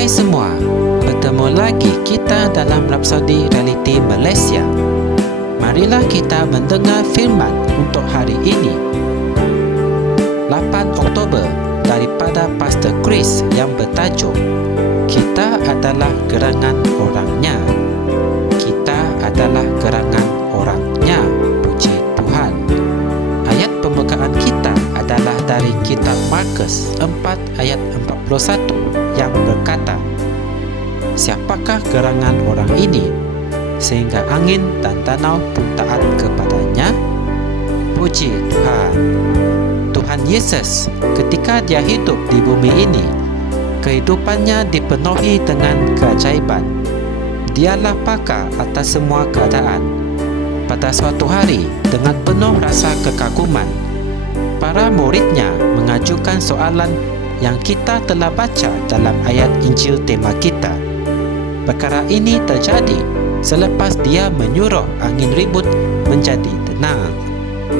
Hai semua, bertemu lagi kita dalam Rapsodi Realiti Malaysia. Marilah kita mendengar firman untuk hari ini, 8 Oktober, daripada Pastor Chris yang bertajuk Kita adalah gerangan orangnya. Kita adalah gerangan orangnya. Puji Tuhan. Ayat pembukaan kita adalah dari kitab Markus 4 ayat 41 yang berkata, siapakah gerangan orang ini sehingga angin dan danau pun taat kepadanya? Puji Tuhan. Tuhan Yesus ketika dia hidup di bumi ini, kehidupannya dipenuhi dengan keajaiban. Dialah pakar atas semua keadaan. Pada suatu hari, dengan penuh rasa kekaguman, para muridnya mengajukan soalan yang kita telah baca dalam ayat Injil tema kita. Perkara ini terjadi selepas dia menyuruh angin ribut menjadi tenang.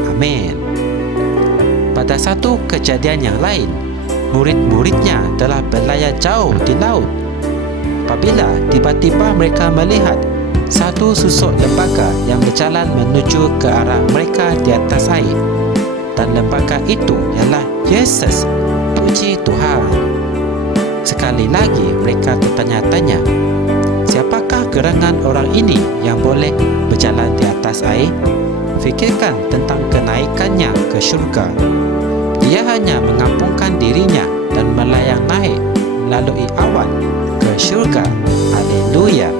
Amin. Pada satu kejadian yang lain, murid-muridnya telah berlayar jauh di laut. Apabila tiba-tiba mereka melihat satu susuk lembaga yang berjalan menuju ke arah mereka di atas air, dan lembaga itu ialah Yesus. Puji Tuhan. Sekali lagi mereka bertanya-tanya, siapakah gerangan orang ini yang boleh berjalan di atas air? Fikirkan tentang kenaikannya ke syurga. Dia hanya mengampungkan dirinya dan melayang naik melalui awan ke syurga. Haleluya.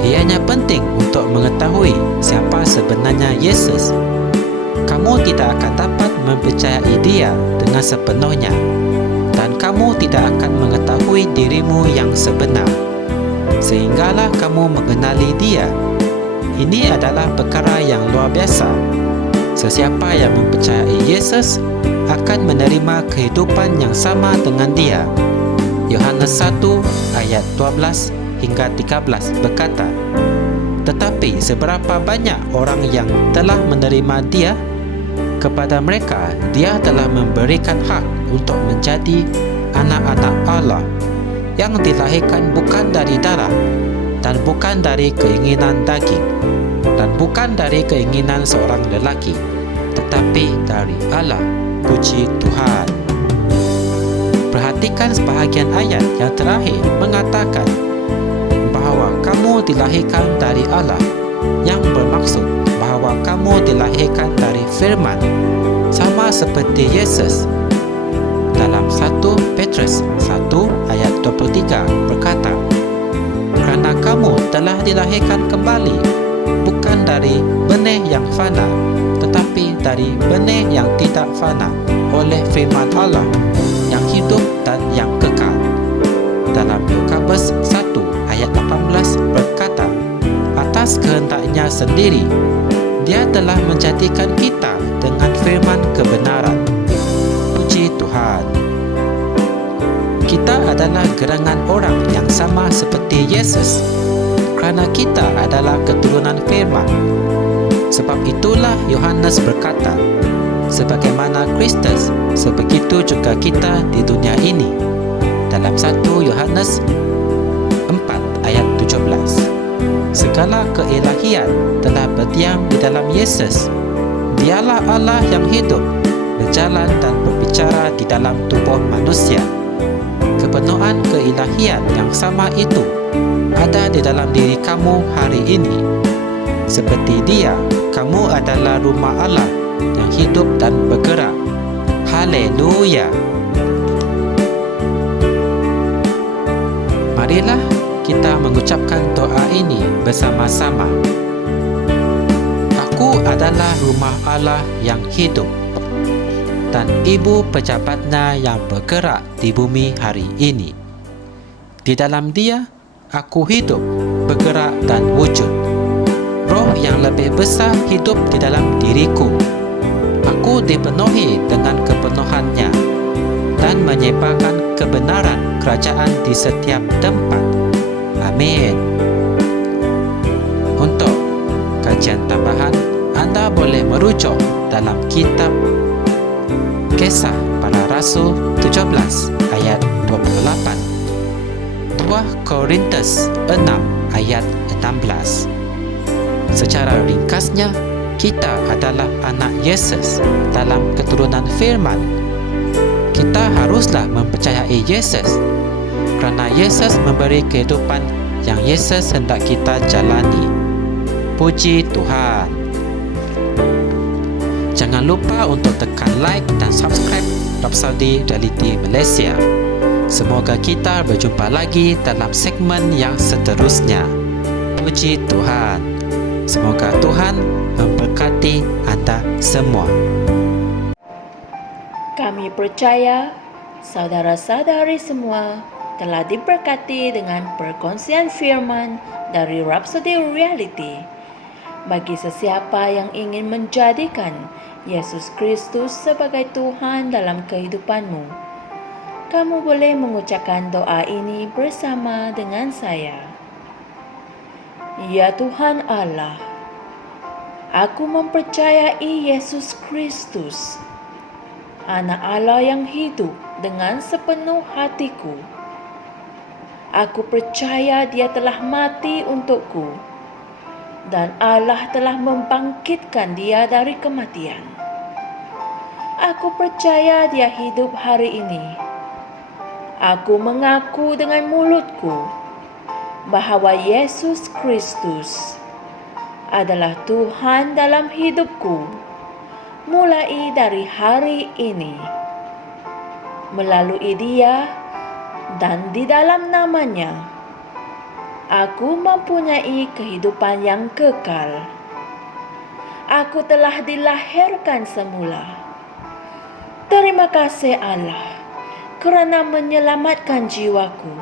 Ianya penting untuk mengetahui siapa sebenarnya Yesus. Kamu tidak akan dapat mempercayai dia dengan sepenuhnya, dan kamu tidak akan mengetahui dirimu yang sebenar sehinggalah kamu mengenali dia. Ini adalah perkara yang luar biasa. Sesiapa yang mempercayai Yesus akan menerima kehidupan yang sama dengan dia. Yohanes 1 ayat 12 hingga 13 berkata, tetapi seberapa banyak orang yang telah menerima dia, kepada mereka dia telah memberikan hak untuk menjadi anak-anak Allah, yang dilahirkan bukan dari darah, dan bukan dari keinginan daging, dan bukan dari keinginan seorang lelaki, tetapi dari Allah. Puji Tuhan. Perhatikan sebahagian ayat yang terakhir mengatakan bahawa kamu dilahirkan dari Allah, yang bermaksud bahawa kamu dilahirkan dari firman, sama seperti Yesus. Dalam 1 Petrus 1 ayat 23 berkata, kerana kamu telah dilahirkan kembali, bukan dari benih yang fana, tetapi dari benih yang tidak fana, oleh firman Allah yang hidup dan yang kekal. Dalam Yakobus 1 ayat 18 berkata, atas kehendaknya sendiri dia telah menjadikan kita dengan firman kebenaran. Puji Tuhan. Kita adalah gerangan orang yang sama seperti Yesus, kerana kita adalah keturunan firman. Sebab itulah Yohanes berkata, sebagaimana Kristus, sebegitu juga kita di dunia ini. Dalam 1 Yohanes 4 ayat 17. Segala keilahian telah berdiam di dalam Yesus. Dialah Allah yang hidup, berjalan dan berbicara di dalam tubuh manusia. Kepenuhan keilahian yang sama itu ada di dalam diri kamu hari ini. Seperti dia, kamu adalah rumah Allah yang hidup dan bergerak. Haleluya. Marilah kita mengucapkan doa ini bersama-sama. Aku adalah rumah Allah yang hidup, dan ibu pejabatnya yang bergerak di bumi hari ini. Di dalam dia, aku hidup, bergerak dan wujud. Roh yang lebih besar hidup di dalam diriku. Aku dipenuhi dengan kepenuhannya dan menyebarkan kebenaran kerajaan di setiap tempat. Amin. Untuk kajian tambahan, anda boleh merujuk dalam kitab Kisah Para Rasul 17 ayat 28 2 Korintus 6 ayat 16. Secara ringkasnya, kita adalah anak Yesus dalam keturunan firman. Kita haruslah mempercayai Yesus kerana Yesus memberi kehidupan yang Yesus hendak kita jalani. Puji Tuhan. Jangan lupa untuk tekan like dan subscribe Rhapsody Reality Malaysia. Semoga kita berjumpa lagi dalam segmen yang seterusnya. Puji Tuhan. Semoga Tuhan memberkati anda semua. Kami percaya saudara-saudari semua telah diberkati dengan perkongsian firman dari Rhapsody Reality. Bagi sesiapa yang ingin menjadikan Yesus Kristus sebagai Tuhan dalam kehidupanmu, kamu boleh mengucapkan doa ini bersama dengan saya. Ya Tuhan Allah, aku mempercayai Yesus Kristus, Anak Allah yang hidup dengan sepenuh hatiku. Aku percaya Dia telah mati untukku dan Allah telah membangkitkan Dia dari kematian. Aku percaya Dia hidup hari ini. Aku mengaku dengan mulutku bahawa Yesus Kristus adalah Tuhan dalam hidupku mulai dari hari ini. Melalui Dia dan di dalam nama-Nya, aku mempunyai kehidupan yang kekal. Aku telah dilahirkan semula. Terima kasih Allah kerana menyelamatkan jiwaku.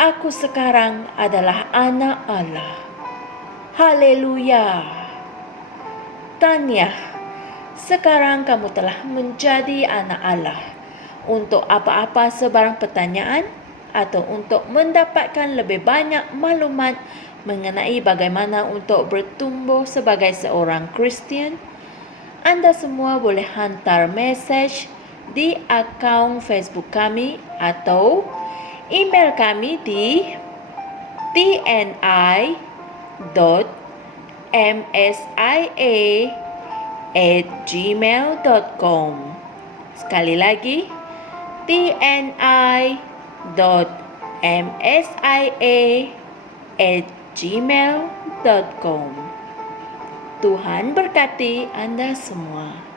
Aku sekarang adalah anak Allah. Haleluya. Tahniah, sekarang kamu telah menjadi anak Allah. Untuk apa-apa sebarang pertanyaan atau untuk mendapatkan lebih banyak maklumat mengenai bagaimana untuk bertumbuh sebagai seorang Kristian, anda semua boleh hantar mesej di akaun Facebook kami atau email kami di tni.msia@gmail.com. Sekali lagi, tni.msia@gmail.com. Tuhan berkati anda semua.